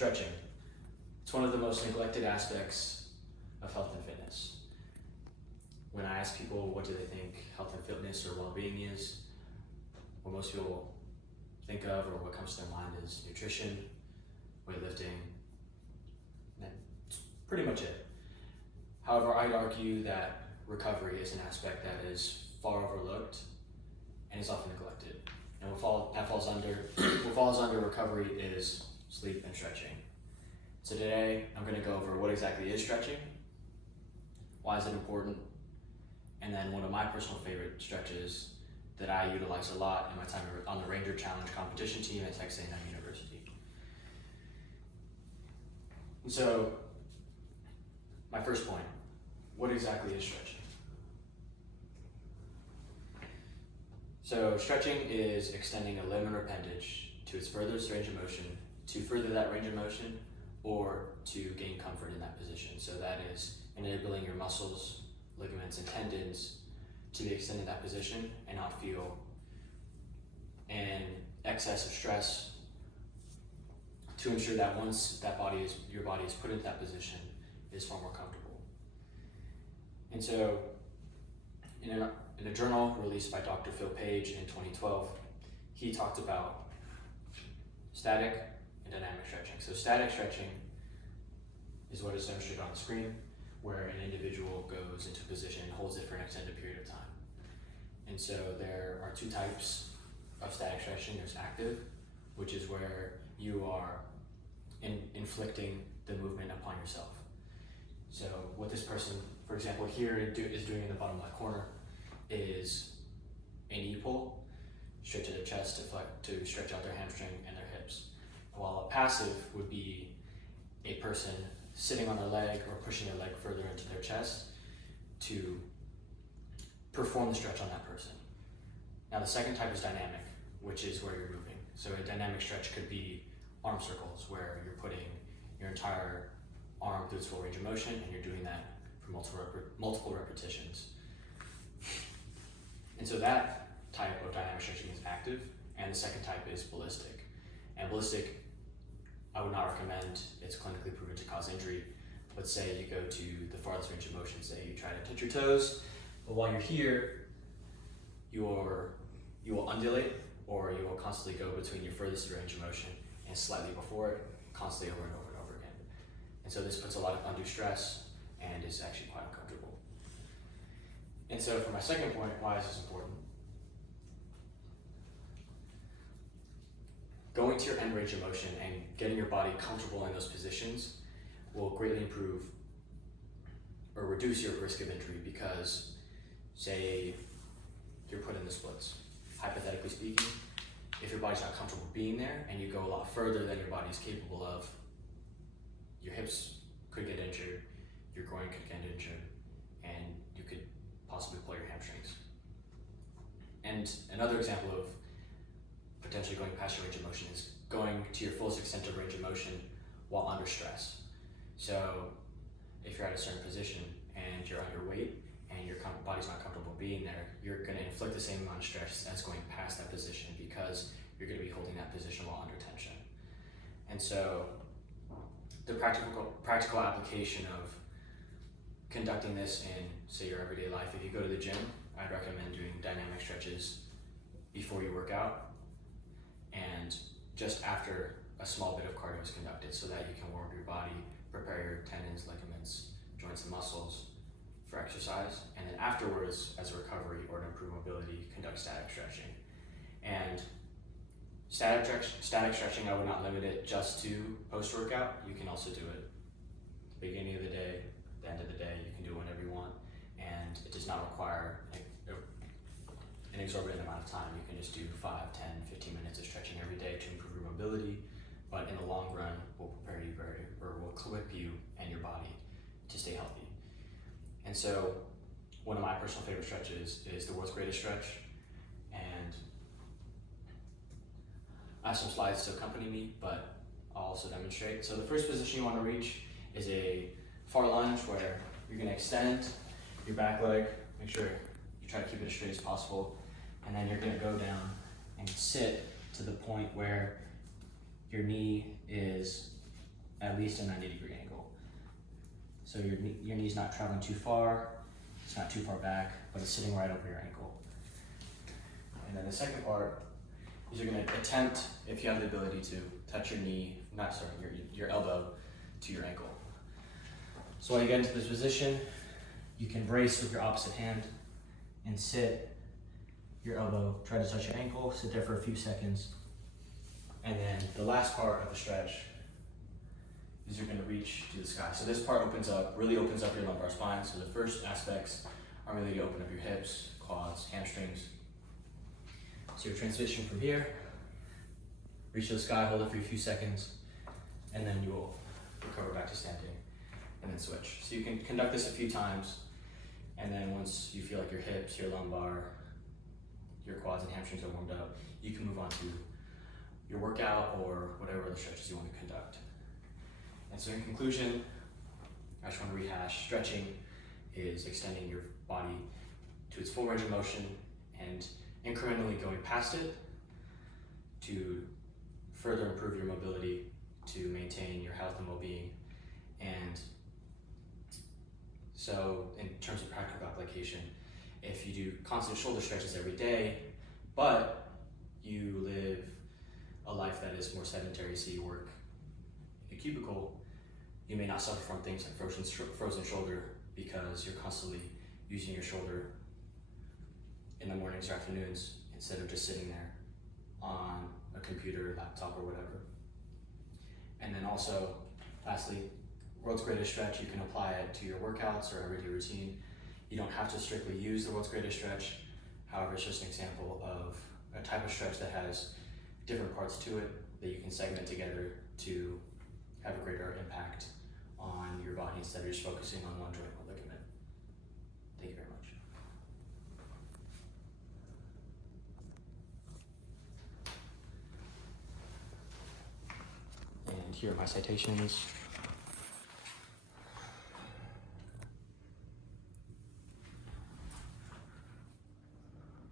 Stretching. It's one of the most neglected aspects of health and fitness. When I ask people what do they think health and fitness or well-being is, what most people think of or what comes to their mind is nutrition, weightlifting, and that's pretty much it. However, I'd argue that recovery is an aspect that is far overlooked and is often neglected. And what falls under recovery is sleep and stretching. So today, I'm going to go over what exactly is stretching, why is it important, and then one of my personal favorite stretches that I utilize a lot in my time on the Ranger Challenge competition team at Texas A&M University. And so, my first point, what exactly is stretching? So stretching is extending a limb or appendage to its furthest range of motion to further that range of motion or to gain comfort in that position. So that is enabling your muscles, ligaments, and tendons to be extended in that position and not feel an excess of stress, to ensure that once your body is put into that position, it is far more comfortable. And so in a journal released by Dr. Phil Page in 2012, he talked about static and dynamic stretching. So static stretching is what is demonstrated on the screen, where an individual goes into a position and holds it for an extended period of time. And so there are two types of static stretching. There's active, which is where you are inflicting the movement upon yourself. So what this person, for example, here is doing in the bottom left corner is a knee pull straight to their chest to stretch out their hamstring and their hips. While a passive would be a person sitting on their leg or pushing their leg further into their chest to perform the stretch on that person. Now the second type is dynamic, which is where you're moving. So a dynamic stretch could be arm circles, where you're putting your entire arm through its full range of motion, and you're doing that for multiple repetitions. And so that type of dynamic stretching is active, and the second type is ballistic. And ballistic, I would not recommend. It's clinically proven to cause injury. But say you go to the farthest range of motion, say you try to touch your toes, but while you're here, you will undulate, or you will constantly go between your furthest range of motion and slightly before it, constantly over and over and over again. And so this puts a lot of undue stress and is actually quite uncomfortable. And so for my second point, why is this important? Going to your end range of motion and getting your body comfortable in those positions will greatly improve or reduce your risk of injury, because say you're put in the splits. Hypothetically speaking, if your body's not comfortable being there and you go a lot further than your body's capable of, your hips could get injured, your groin could get injured, and you could possibly pull your hamstrings. And another example of potentially going past your range of motion is going to your fullest extent of range of motion while under stress. So if you're at a certain position and you're underweight and your body's not comfortable being there, you're going to inflict the same amount of stress as going past that position, because you're going to be holding that position while under tension. And so the practical application of conducting this in, say, your everyday life, if you go to the gym, I'd recommend doing dynamic stretches before you work out and just after a small bit of cardio is conducted, so that you can warm your body, prepare your tendons, ligaments, joints, and muscles for exercise, and then afterwards, as a recovery or to improve mobility, conduct static stretching. And static stretching, I would not limit it just to post-workout. You can also do it at the beginning of the day, the end of the day. You can do it whenever you want, and it does not require an exorbitant amount of time. You can just do 5, 10, 15 minutes of stretching every day to improve your mobility, but in the long run will prepare you will equip you and your body to stay healthy. And so one of my personal favorite stretches is the world's greatest stretch, and I have some slides to accompany me, but I'll also demonstrate. So the first position you want to reach is a far lunge, where you're going to extend your back leg, make sure you try to keep it as straight as possible, and then you're going to go down and sit to the point where your knee is at least a 90-degree angle. So your knee's not traveling too far, it's not too far back, but it's sitting right over your ankle. And then the second part is you're gonna attempt, if you have the ability to, touch your knee, your elbow to your ankle. So while you get into this position, you can brace with your opposite hand and sit your elbow, try to touch your ankle, sit there for a few seconds. And then the last part of the stretch is you're gonna reach to the sky. So this part really opens up your lumbar spine. So the first aspects are really to open up your hips, quads, hamstrings. So your transition from here, reach to the sky, hold it for a few seconds, and then you will recover back to standing and then switch. So you can conduct this a few times, and then once you feel like your hips, your lumbar, your quads and hamstrings are warmed up, you can move on to your workout or whatever other stretches you want to conduct. And so in conclusion, I just want to rehash, stretching is extending your body to its full range of motion and incrementally going past it to further improve your mobility, to maintain your health and well-being. And so in terms of practical application, if you do constant shoulder stretches every day, but you live a life that is more sedentary, so you work in a cubicle, you may not suffer from things like frozen shoulder because you're constantly using your shoulder in the mornings or afternoons instead of just sitting there on a computer, laptop, or whatever. And then also, lastly, World's Greatest Stretch, you can apply it to your workouts or everyday routine. You don't have to strictly use the World's Greatest Stretch. However, it's just an example of a type of stretch that has different parts to it that you can segment together to have a greater impact on your body instead of just focusing on one joint or ligament. Thank you very much. And here are my citations.